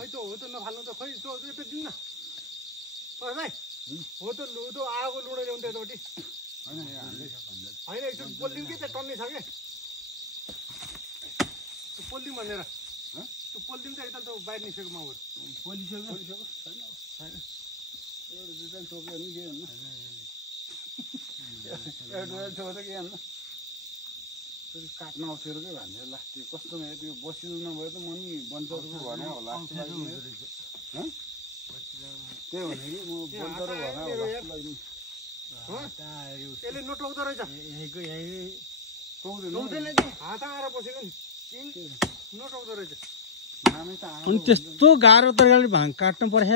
खै त हो त नफाल्नु त खै त्यो यता दिन्न ओए भाइ हो त लु त आगो लुडो ल्याउनु त्यतापट्टि होइन एकचोटि पोलिदिउँ कि त्यहाँ टन्नै छ क्या त्यो पोलिदिउँ भनेर त्यो पोलिदिउँ त एकताल त बाहिर निस्केको माउहरू पोलिसक्यो छैन एउटा दुईटा टोक्यो भने के भन्नु एउटा टोक्यो त के भन्नु काट्न अप्ठ्यारोकै भन्छ लास्ट कस्तो त्यो बसिनु नभए त म नि बन्चरको भने होला त्यही भने कि म बन्चर भने होला यसले नटाउँदो रहेछ टोक्दैन हात आएर बसेको नि नटाउँदो रहेछ अनि त्यस्तो गाह्रो तरिकाले भाङ काट्नु पर्छ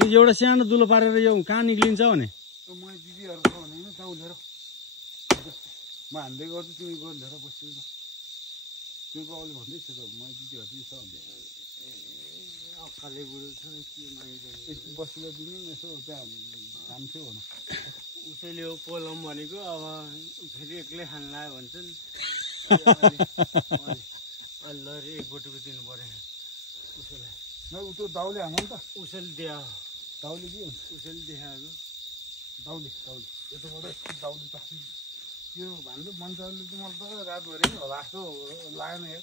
त्यो एउटा सानो दुलो पारेर यो कहाँ निक्लिन्छ भने म दिदीहरू छ भने जाउँ लिएर म हान्दै गर्छु तिमी गएर लिएर बस्छु त त्यो बाउले भन्दैछ त म दिदीहरू छ अक्काले बुढो छ यसो बस्नुलाई दिनु नि यसो त्यहाँ काम थियो भन उसैले यो पोलम भनेको अब फेरि एक्लै खान लाग्यो भन्छन् अलि एक बोटुको दिनु पऱ्यो उसैलाई न ऊ त्यो दाउले हाल्नु नि त उसैले दिए दाउले के हुन्छ उसैले देखाएको दाउले यताबाट दाउले त यो भान्डो मन्चरले त मलाई त रातभरि नि होला जस्तो लागेन हेर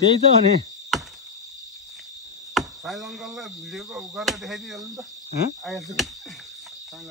त्यही त भने साइल अङ्कललाई भिडियो गरेर देखाइदिइहाल्नु त आइहाल्छु साइल